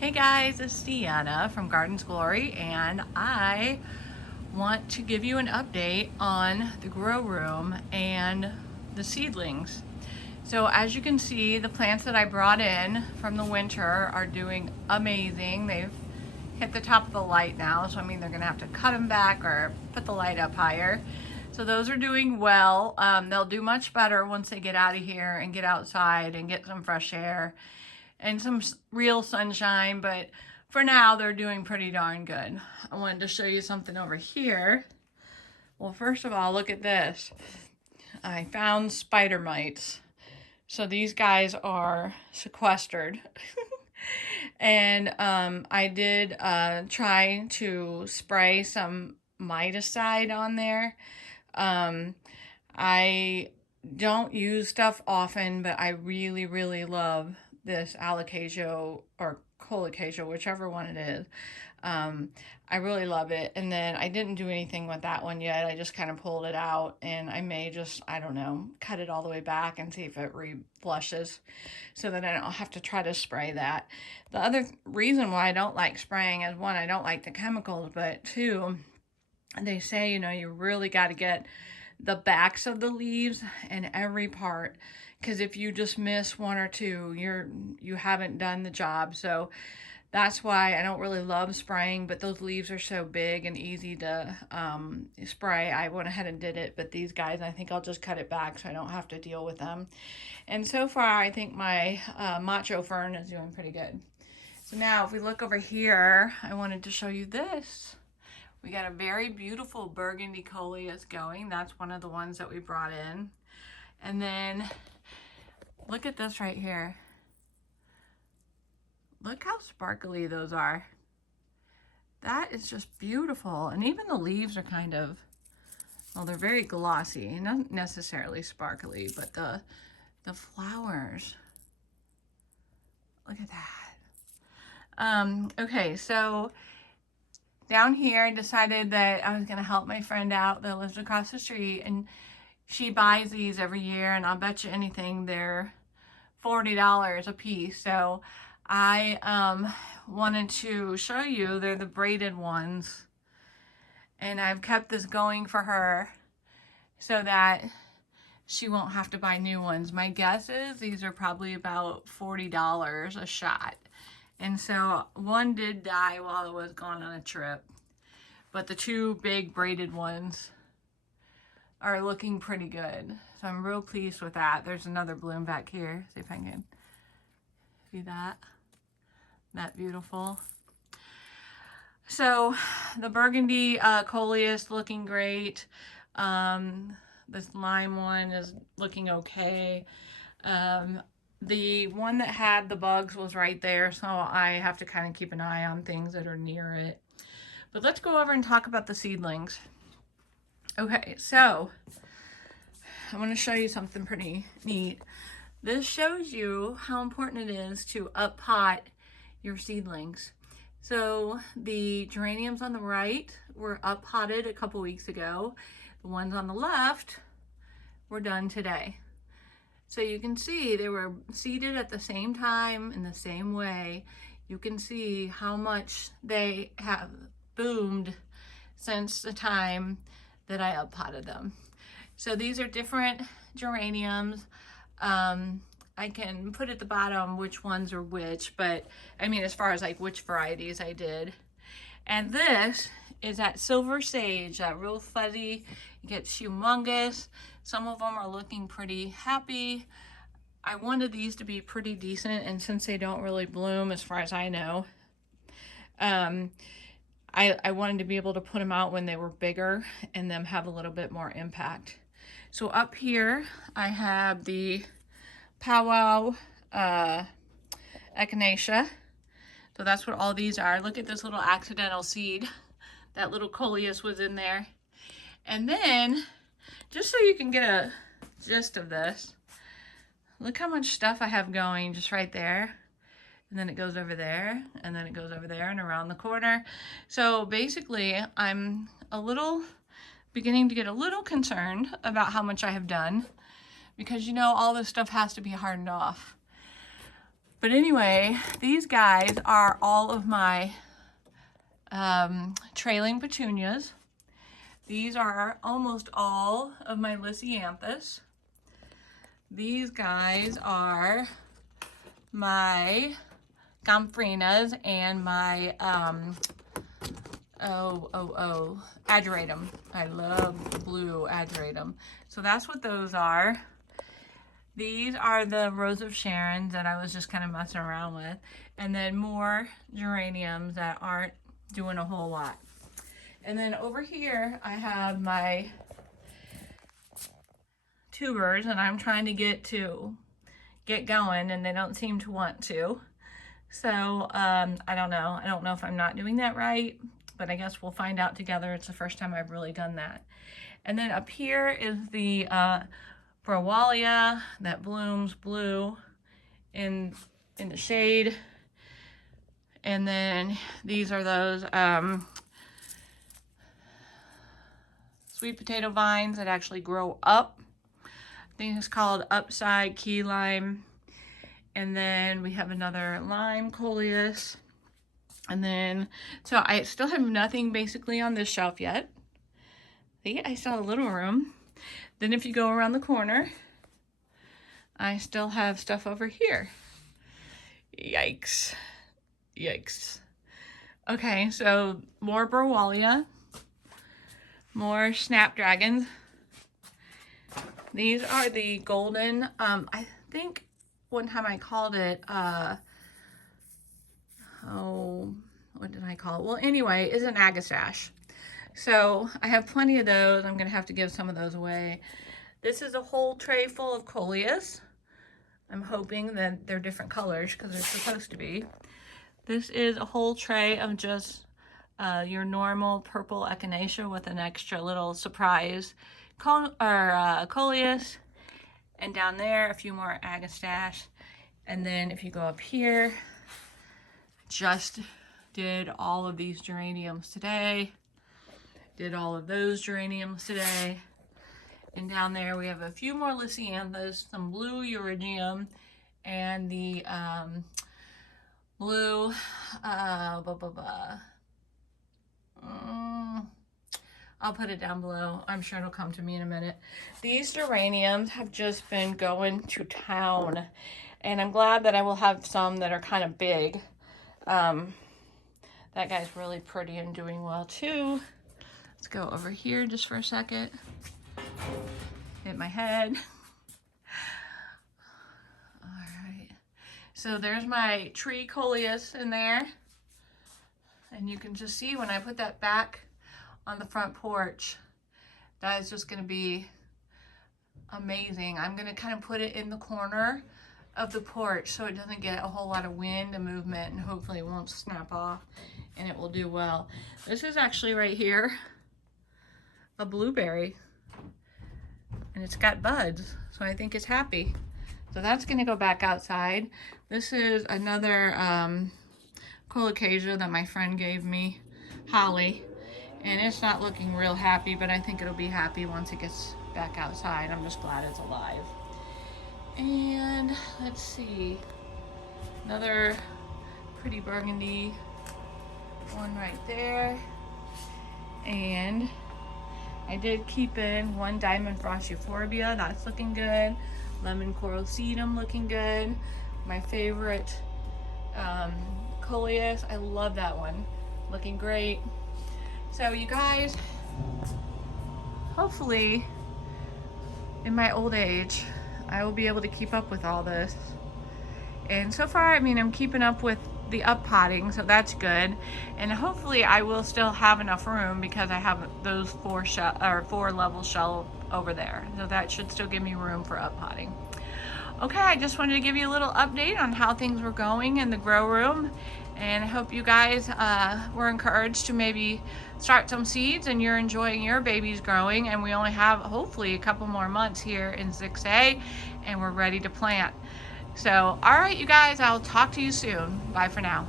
Hey guys, it's Deanna from Garden's Glory, and I want to give you an update on the grow room and the seedlings. So as you can see, the plants that I brought in from the winter are doing amazing. They've hit the top of the light now, so I mean they're gonna have to cut them back or put the light up higher. So those are doing well. They'll do much better once they get out of here and get outside and get some fresh air and some real sunshine, but for now they're doing pretty darn good. I wanted to show you something over here. Well, first of all, look at this. I found spider mites. So these guys are sequestered. And I did try to spray some miticide on there. I don't use stuff often, but I really love this alocasia or colocasia, whichever one it is. I really love it. And then I didn't do anything with that one yet. I just kind of pulled it out, and I may just, I don't know, cut it all the way back and see if it re-flushes so that I don't have to try to spray that. The other reason why I don't like spraying is, one, I don't like the chemicals, but two, they say, you really got to get the backs of the leaves and every part, because if you just miss one or two, you haven't done the job. So that's why I don't really love spraying, but those leaves are so big and easy to spray. I went ahead and did it, but these guys, I think I'll just cut it back so I don't have to deal with them. And so far, I think my macho fern is doing pretty good. So now if we look over here, I wanted to show you this. We got a very beautiful burgundy coleus going. That's one of the ones that we brought in. And then look at this right here. Look how sparkly those are. That is just beautiful. And even the leaves are kind of, well, they're very glossy, not necessarily sparkly, but the flowers. Look at that. Okay, so down here, I decided that I was going to help my friend out that lives across the street, and she buys these every year, and I'll bet you anything they're $40 a piece. So I wanted to show you, they're the braided ones, and I've kept this going for her so that she won't have to buy new ones. My guess is these are probably about $40 a shot. And so one did die while I was gone on a trip, but the two big braided ones are looking pretty good. So I'm real pleased with that. There's another bloom back here. See if I can see that. That beautiful. So the burgundy coleus looking great. This lime one is looking okay. The one that had the bugs was right there, so I have to kind of keep an eye on things that are near it. But let's go over and talk about the seedlings. Okay, so I want to show you something pretty neat. This shows you how important it is to up pot your seedlings. So the geraniums on the right were up potted a couple weeks ago. The ones on the left were done today. So you can see they were seeded at the same time in the same way. You can see how much they have boomed since the time that I up potted them. So these are different geraniums. I can put at the bottom which ones are which, but I mean, as far as like which varieties I did. And this is that silver sage, that real fuzzy, it gets humongous. Some of them are looking pretty happy. I wanted these to be pretty decent, and since they don't really bloom as far as I know, I wanted to be able to put them out when they were bigger and them have a little bit more impact. So up here, I have the powwow echinacea. So that's what all these are. Look at this little accidental seed. That little coleus was in there. And then, just so you can get a gist of this, look how much stuff I have going just right there. And then it goes over there, and then it goes over there and around the corner. So basically, I'm beginning to get a little concerned about how much I have done, because all this stuff has to be hardened off. But anyway, these guys are all of my trailing petunias. These are almost all of my lisianthus. These guys are my gomphrenias and my ageratum. I love blue ageratum. So that's what those are. These are the Rose of Sharon that I was just kind of messing around with. And then more geraniums that aren't doing a whole lot. And then over here I have my tubers, and I'm trying to get going, and they don't seem to want to. So I don't know if I'm not doing that right, but I guess we'll find out together. It's the first time I've really done that. And then up here is the Browalia that blooms blue in the shade. And then these are those sweet potato vines that actually grow up. I think it's called upside key lime. And then we have another lime coleus. And then, so I still have nothing basically on this shelf yet. See, I still have a little room. Then if you go around the corner, I still have stuff over here. Yikes. Yikes. Okay, so more Browalia, more snapdragons. These are the golden, I think one time I called it, what did I call it? Well, anyway, it's an agastache. So I have plenty of those. I'm gonna have to give some of those away. This is a whole tray full of coleus. I'm hoping that they're different colors because they're supposed to be. This is a whole tray of just your normal purple echinacea with an extra little surprise coleus. And down there, a few more agastache. And then if you go up here, just did all of these geraniums today. Did all of those geraniums today. And down there we have a few more lisianthus, some blue eurygium, and the blue, I'll put it down below. I'm sure it'll come to me in a minute. These geraniums have just been going to town, and I'm glad that I will have some that are kind of big. That guy's really pretty and doing well too. Let's go over here just for a second. Hit my head. All right. So there's my tree coleus in there. And you can just see when I put that back on the front porch, that is just going to be amazing. I'm going to kind of put it in the corner of the porch so it doesn't get a whole lot of wind and movement, and hopefully it won't snap off and it will do well. This is actually right here a blueberry, and it's got buds, so I think it's happy. So that's going to go back outside. This is another colocasia that my friend gave me, Holly, and it's not looking real happy, but I think it'll be happy once it gets back outside. I'm just glad it's alive. And let's see, another pretty burgundy one right there. And I did keep in one diamond frost euphorbia, that's looking good. Lemon coral sedum looking good. My favorite coleus, I love that one, looking great. So you guys, hopefully in my old age I will be able to keep up with all this. And so far, I mean, I'm keeping up with the up potting, so that's good. And hopefully I will still have enough room because I have those four level shelf over there, so that should still give me room for up potting. Okay, I just wanted to give you a little update on how things were going in the grow room, and I hope you guys were encouraged to maybe start some seeds and you're enjoying your babies growing. And we only have hopefully a couple more months here in 6A and we're ready to plant. So all right, you guys, I'll talk to you soon. Bye for now.